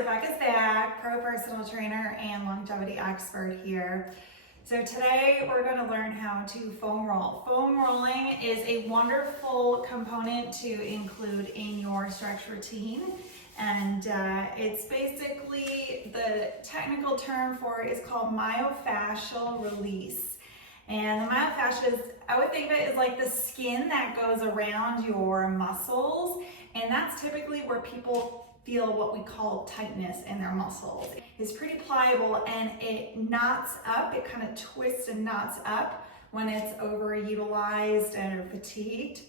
Rebecca's back, pro personal trainer and longevity expert here. So today we're going to learn how to foam roll. Foam rolling is a wonderful component to include in your stretch routine. And it's basically, the technical term for it is called myofascial release. And the myofascia is, I would think of it as like the skin that goes around your muscles. And that's typically where people feel what we call tightness in their muscles. It's pretty pliable and it knots up, it kind of twists and knots up when it's overutilized or fatigued.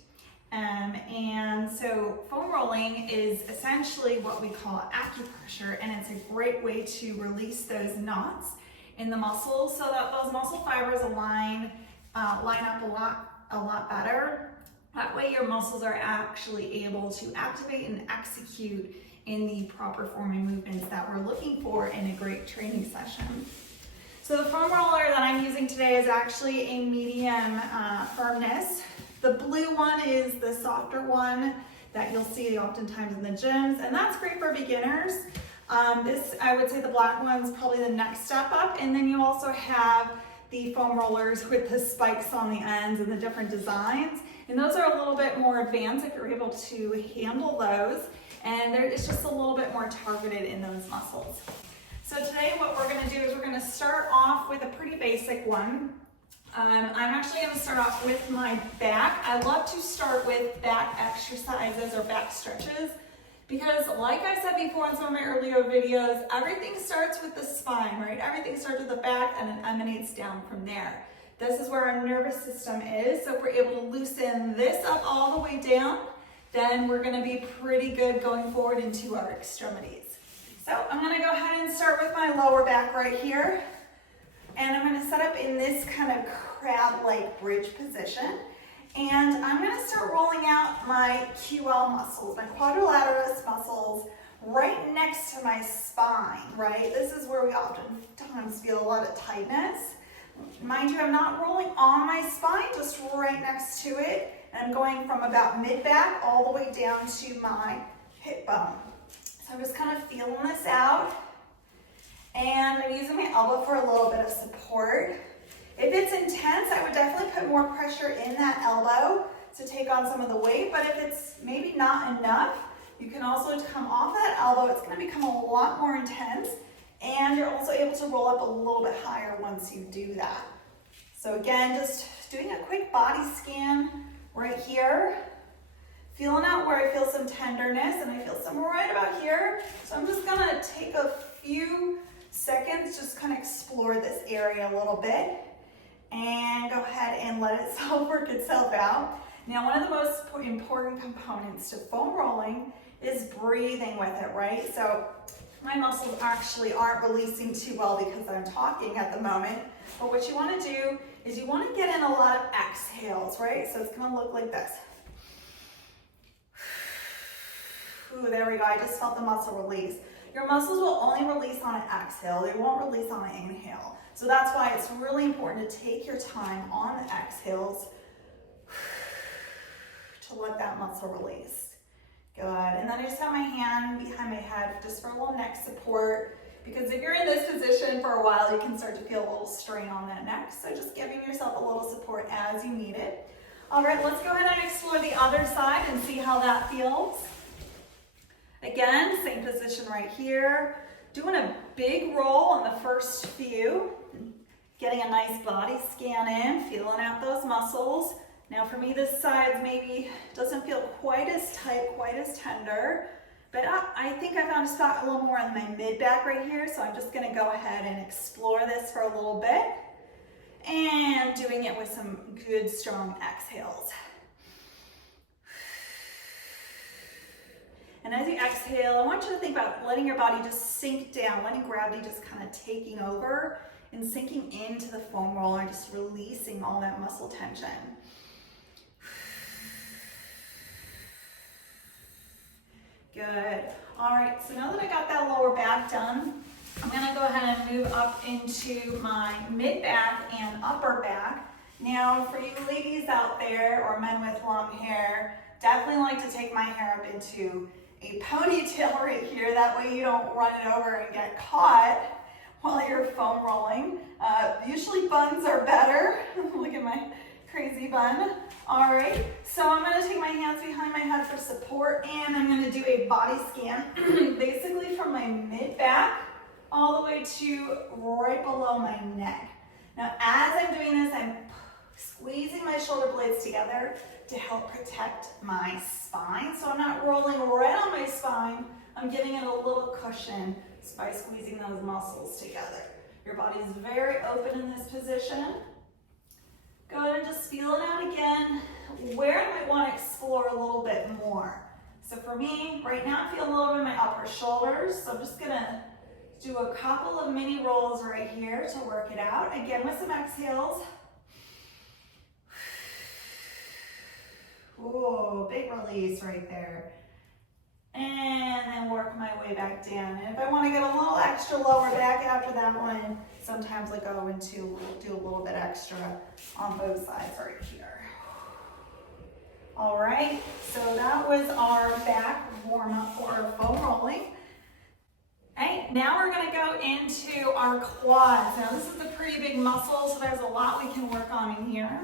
And so foam rolling is essentially what we call acupressure, and it's a great way to release those knots in the muscles so that those muscle fibers line up a lot better. That way your muscles are actually able to activate and execute in the proper forming movements that we're looking for in a great training session. So the foam roller that I'm using today is actually a medium firmness. The blue one is the softer one that you'll see oftentimes in the gyms, and that's great for beginners. I would say the black one's probably the next step up, and then you also have the foam rollers with the spikes on the ends and the different designs, and those are a little bit more advanced if you're able to handle those, and it's just a little bit more targeted in those muscles. So today what we're going to do is we're going to start off with a pretty basic one. I'm actually going to start off with my back. I love to start with back exercises or back stretches because, like I said before in some of my earlier videos, everything starts with the spine, right? Everything starts with the back and it emanates down from there. This is where our nervous system is. So if we're able to loosen this up all the way down, then we're going to be pretty good going forward into our extremities. So I'm going to go ahead and start with my lower back right here. And I'm going to set up in this kind of crab-like bridge position. And I'm going to start rolling out my QL muscles, my quadrilateral muscles, right next to my spine, right? This is where we oftentimes feel a lot of tightness. Mind you, I'm not rolling on my spine, just right next to it. And I'm going from about mid-back all the way down to my hip bone. So I'm just kind of feeling this out. And I'm using my elbow for a little bit of support. If it's intense, I would definitely put more pressure in that elbow to take on some of the weight, but if it's maybe not enough, you can also come off that elbow. It's going to become a lot more intense, and you're also able to roll up a little bit higher once you do that. So again, just doing a quick body scan right here, feeling out where I feel some tenderness, and I feel some right about here. So I'm just going to take a few seconds, just kind of explore this area a little bit and go ahead and let itself work itself out. Now, one of the most important components to foam rolling is breathing with it, right? So my muscles actually aren't releasing too well because I'm talking at the moment, but what you want to do is you want to get in a lot of exhales, right? So it's going to look like this. Ooh, there we go. I just felt the muscle release. Your muscles will only release on an exhale. They won't release on an inhale. So that's why it's really important to take your time on the exhales to let that muscle release. Good. And then I just have my hand behind my head just for a little neck support, because if you're in this position for a while, you can start to feel a little strain on that neck. So just giving yourself a little support as you need it. All right, let's go ahead and explore the other side and see how that feels. Again, same position right here. Doing a big roll on the first few. Getting a nice body scan in, feeling out those muscles. Now for me, this side maybe doesn't feel quite as tight, quite as tender, but I think I found a spot a little more on my mid-back right here, so I'm just gonna go ahead and explore this for a little bit and doing it with some good, strong exhales. And as you exhale, I want you to think about letting your body just sink down, letting gravity just kind of taking over and sinking into the foam roller, just releasing all that muscle tension. Good. All right, so now that I got that lower back done, I'm gonna go ahead and move up into my mid-back and upper back. Now, for you ladies out there, or men with long hair, definitely like to take my hair up into a ponytail right here. That way you don't run it over and get caught while you're foam rolling. Usually buns are better. Look at my crazy bun. All right, so I'm gonna take my hands behind my head for support, and I'm gonna do a body scan, basically from my mid-back all the way to right below my neck. Now, as I'm doing this, I'm squeezing my shoulder blades together to help protect my spine. So I'm not rolling right on my spine. I'm giving it a little cushion by squeezing those muscles together. Your body is very open in this position. Go ahead and just feel it out again. Where do I want to explore a little bit more? So for me, right now I feel a little bit in my upper shoulders. So I'm just gonna do a couple of mini rolls right here to work it out. Again, with some exhales. Ooh, big release right there. And then work my way back down. And if I want to get a little extra lower back after that one, sometimes I go into, do a little bit extra on both sides right here. All right, so that was our back warm up for our foam rolling. Okay, now we're gonna go into our quads. Now this is a pretty big muscle, so there's a lot we can work on in here.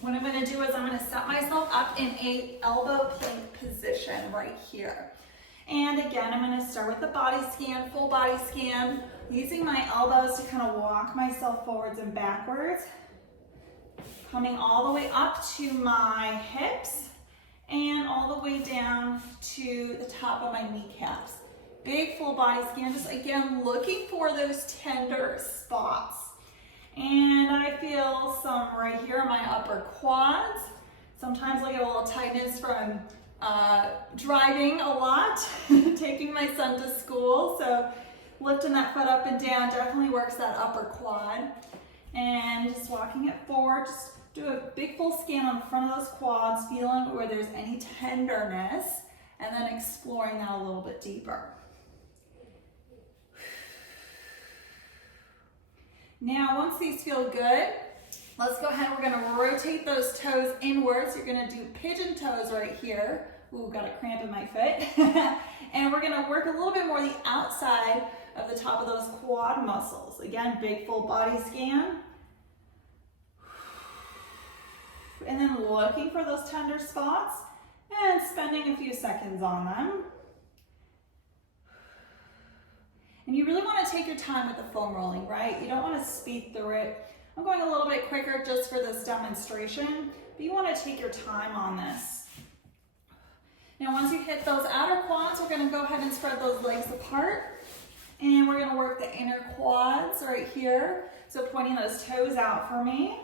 What I'm gonna do is I'm gonna set myself up in a elbow plank position right here. And again, I'm gonna start with the body scan, full body scan, using my elbows to kind of walk myself forwards and backwards, coming all the way up to my hips and all the way down to the top of my kneecaps. Big full body scan, just again, looking for those tender spots. And I feel some right here in my upper quads. Sometimes I get a little tightness from driving a lot, taking my son to school. So lifting that foot up and down definitely works that upper quad. And just walking it forward, just do a big full scan on the front of those quads, feeling where there's any tenderness, and then exploring that a little bit deeper. Now, once these feel good, let's go ahead, we're gonna rotate those toes inwards. You're gonna do pigeon toes right here. Ooh, got a cramp in my foot. And we're gonna work a little bit more the outside of the top of those quad muscles. Again, big full body scan. And then looking for those tender spots and spending a few seconds on them. And you really want to take your time with the foam rolling, right? You don't want to speed through it. I'm going a little bit quicker just for this demonstration, but you want to take your time on this. Now, once you hit those outer quads, we're going to go ahead and spread those legs apart. And we're going to work the inner quads right here. So pointing those toes out for me.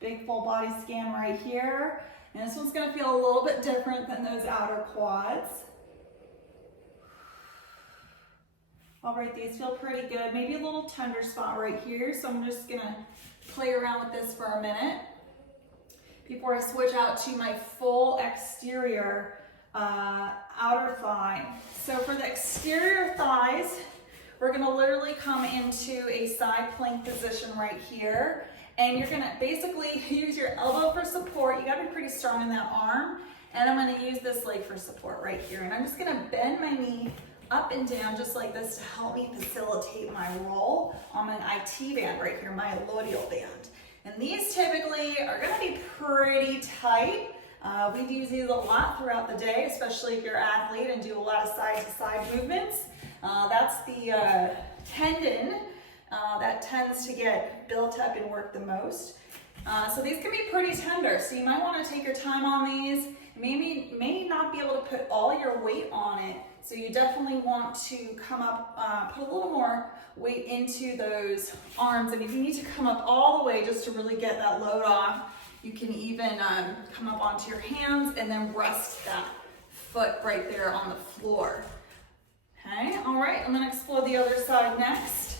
Big full body scan right here. And this one's going to feel a little bit different than those outer quads. All right, these feel pretty good. Maybe a little tender spot right here. So I'm just gonna play around with this for a minute before I switch out to my full exterior outer thigh. So for the exterior thighs, we're gonna literally come into a side plank position right here. And you're gonna basically use your elbow for support. You gotta be pretty strong in that arm. And I'm gonna use this leg for support right here. And I'm just gonna bend my knee up and down just like this to help me facilitate my roll on an IT band right here, my allodial band. And these typically are gonna be pretty tight. We use these a lot throughout the day, especially if you're an athlete and do a lot of side-to-side movements. That's the tendon that tends to get built up and work the most. So these can be pretty tender, so you might wanna take your time on these. May not be able to put all your weight on it, so you definitely want to come up, put a little more weight into those arms. And if you need to come up all the way just to really get that load off, you can even come up onto your hands and then rest that foot right there on the floor. Okay, all right, I'm gonna explore the other side next.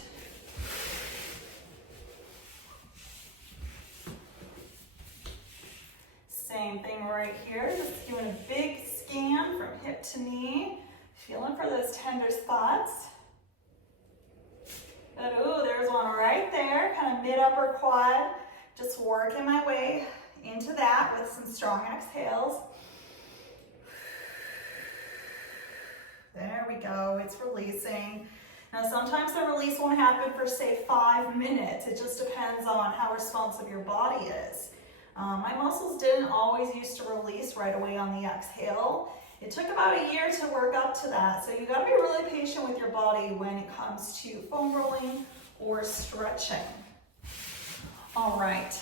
Same thing right here, just giving a big scan from hip to knee. Feeling for those tender spots. Good, ooh, there's one right there, kind of mid-upper quad. Just working my way into that with some strong exhales. we go. It's releasing. Now sometimes the release won't happen for say 5 minutes. It just depends on how responsive your body is. My muscles didn't always used to release right away on the exhale. It took about a year to work up to that. So you gotta be really patient with your body when it comes to foam rolling or stretching. All right.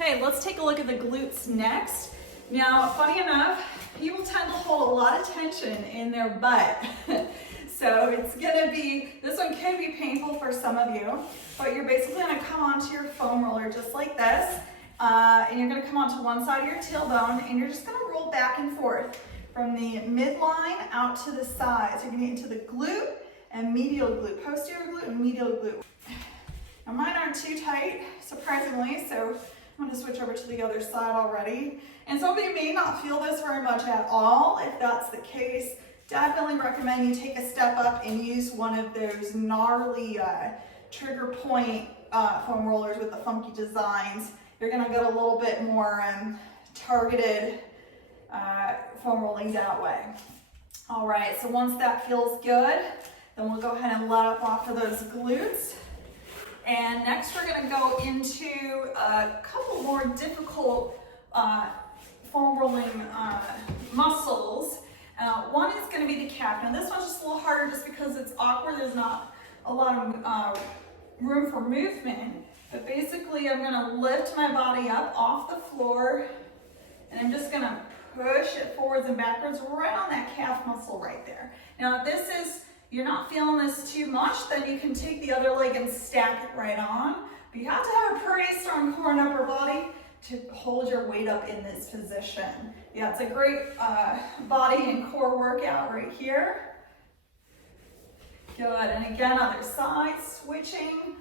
Okay, let's take a look at the glutes next. Now, funny enough, people tend to hold a lot of tension in their butt. So it's gonna be, this one can be painful for some of you, but you're basically gonna come onto your foam roller just like this, and you're gonna come onto one side of your tailbone, and you're just gonna roll back and forth from the midline out to the sides. You're gonna get into the glute and medial glute, posterior glute and medial glute. Now mine aren't too tight, surprisingly, so I'm gonna switch over to the other side already. And some of you may not feel this very much at all. If that's the case, definitely recommend you take a step up and use one of those gnarly trigger point foam rollers with the funky designs. You're gonna get a little bit more targeted foam rolling that way. All right, so once that feels good, then we'll go ahead and let up off of those glutes. And next we're gonna go into a couple more difficult foam rolling muscles. One is gonna be the calf. Now this one's just a little harder just because it's awkward. There's not a lot of room for movement. But basically I'm gonna lift my body up off the floor and I'm just gonna push it forwards and backwards right on that calf muscle right there. Now if you're not feeling this too much, then you can take the other leg and stack it right on. But you have to have a pretty strong core and upper body to hold your weight up in this position. Yeah, it's a great body and core workout right here. Good, and again, other side, switching,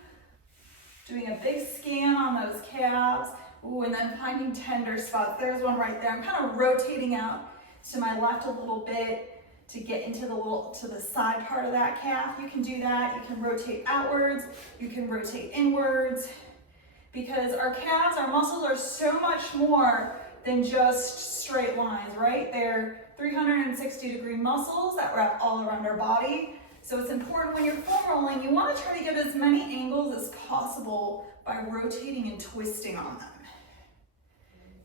doing a big scan on those calves. Ooh, and then finding tender spots. There's one right there. I'm kind of rotating out to my left a little bit to get into the side part of that calf. You can do that. You can rotate outwards. You can rotate inwards. Because our calves, our muscles are so much more than just straight lines, right? They're 360-degree muscles that wrap all around our body. So it's important when you're foam rolling, you want to try to get as many angles as possible by rotating and twisting on them.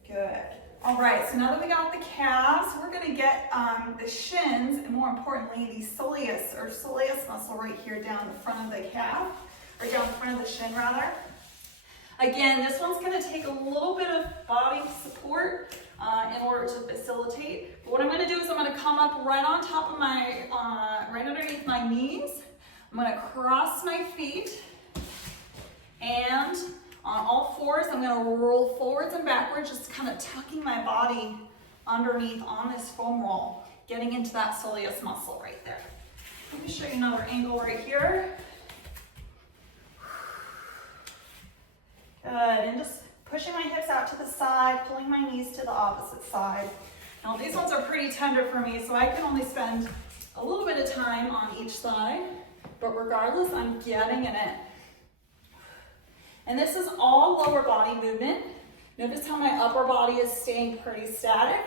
Good. All right, so now that we got the calves, we're going to get the shins, and more importantly, the soleus muscle right here down the front of the calf, or down the front of the shin rather. Again, this one's going to take a little bit of body support in order to facilitate. But what I'm going to do is I'm going to come up right on top of my, right underneath my knees. I'm going to cross my feet, and on all fours, I'm going to roll forwards and backwards, just kind of tucking my body underneath on this foam roll, getting into that soleus muscle right there. Let me show you another angle right here. Good, and just pushing my hips out to the side, pulling my knees to the opposite side. Now these ones are pretty tender for me, so I can only spend a little bit of time on each side, but regardless, I'm getting in it. And this is all lower body movement. Notice how my upper body is staying pretty static.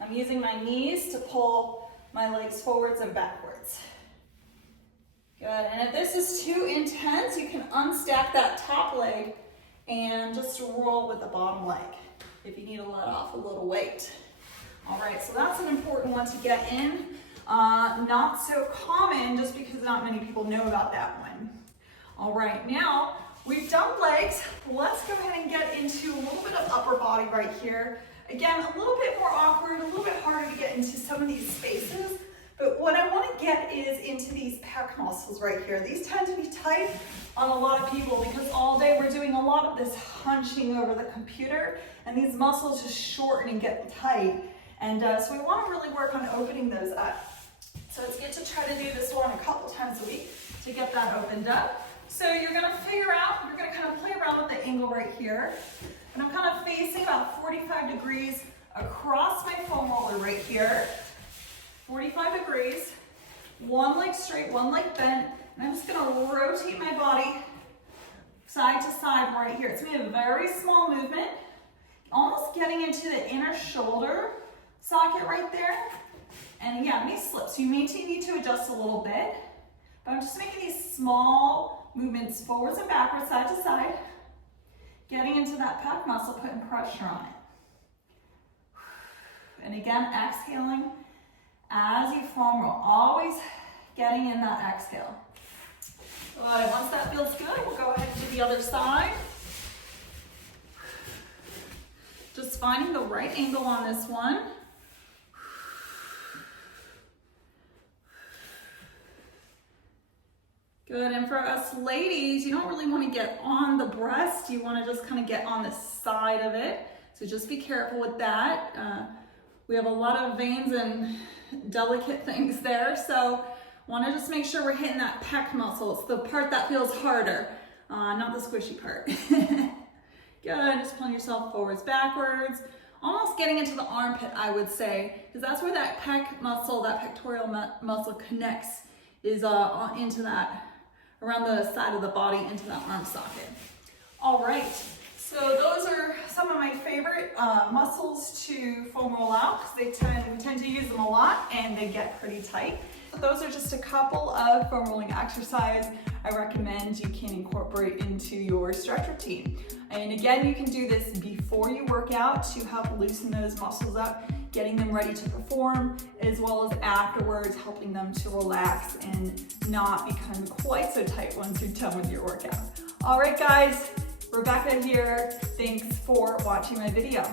I'm using my knees to pull my legs forwards and backwards. Good, and if this is too intense, you can unstack that top leg and just roll with the bottom leg if you need to let off a little weight. All right, so that's an important one to get in. Not so common just because not many people know about that one. All right, now we've done legs. Let's go ahead and get into a little bit of upper body right here. Again, a little bit more awkward, a little bit harder to get into some of these spaces, but what I want to get is into these pec muscles right here. These tend to be tight on a lot of people because all day we're doing a lot of this hunching over the computer, and these muscles just shorten and get tight. And so we want to really work on opening those up. So it's good to try to do this one a couple times a week to get that opened up. So you're going to figure out, you're going to kind of play around with the angle right here. And I'm kind of facing about 45 degrees across my foam roller right here. 45 degrees, one leg straight, one leg bent, and I'm just going to rotate my body side to side right here. It's going to be a very small movement, almost getting into the inner shoulder socket right there. And again, may slip, so you may need to adjust a little bit. But I'm just making these small movements forwards and backwards, side to side, getting into that pec muscle, putting pressure on it. And again, exhaling as you foam roll, always getting in that exhale. All right, once that feels good, we'll go ahead and do the other side. Just finding the right angle on this one. Good, and for us ladies, you don't really want to get on the breast, you want to just kind of get on the side of it. So just be careful with that. We have a lot of veins and delicate things there, so want to just make sure we're hitting that pec muscle. It's the part that feels harder, not the squishy part. Good, just pulling yourself forwards, backwards, almost getting into the armpit, I would say, because that's where that pec muscle, that pectoral muscle connects, is into that, around the side of the body, into that arm socket. All right, so those are some of my favorite muscles to foam roll out, because we tend to use them a lot and they get pretty tight. Those are just a couple of foam rolling exercises I recommend you can incorporate into your stretch routine. And again, you can do this before you work out to help loosen those muscles up, getting them ready to perform, as well as afterwards, helping them to relax and not become quite so tight once you're done with your workout. All right, guys, Rebecca here. Thanks for watching my video.